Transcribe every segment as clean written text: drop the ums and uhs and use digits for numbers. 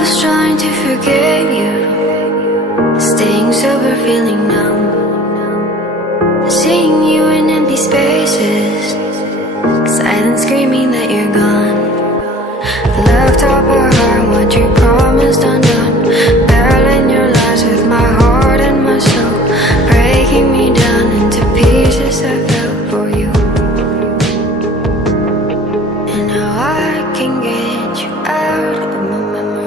was trying to forget you, staying sober, feeling numb, seeing you in empty spaces, silence screaming that you're gone. Left up our heart, what you promised undone, battling your lies with my heart and my soul, breaking me down into pieces I fell for you. And now I can get you out of my memory.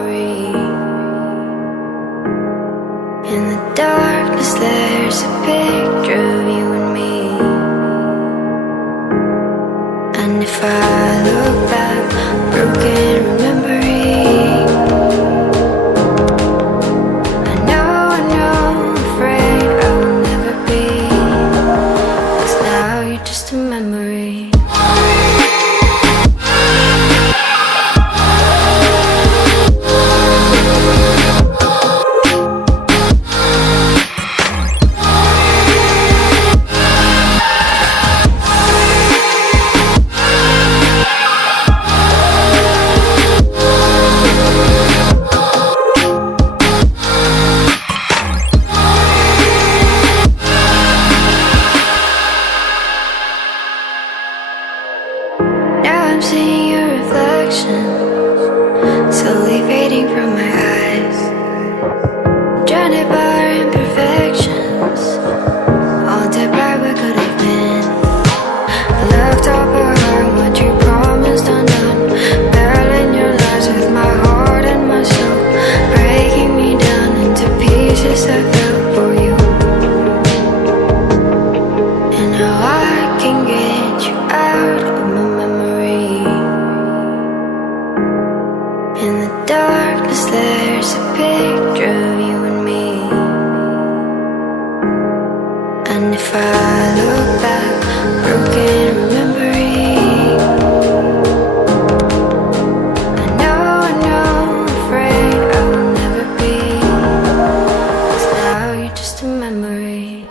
In the darkness there's a picture of you and me. And if I look back, broken remembering, I know, afraid I will never be, 'cause now you're just a memory. I'm seeing your reflection, slowly fading from my eyes, drowned by our imperfections, all dead by what could have been. Left up our heart, what you promised undone, battling your lies with my heart and my soul, breaking me down into pieces I fell for you. And now I can get you out of my memory. In the darkness there's a picture of you and me. And if I look back, broken remembering, I know, afraid I will never be, 'cause now you're just a memory.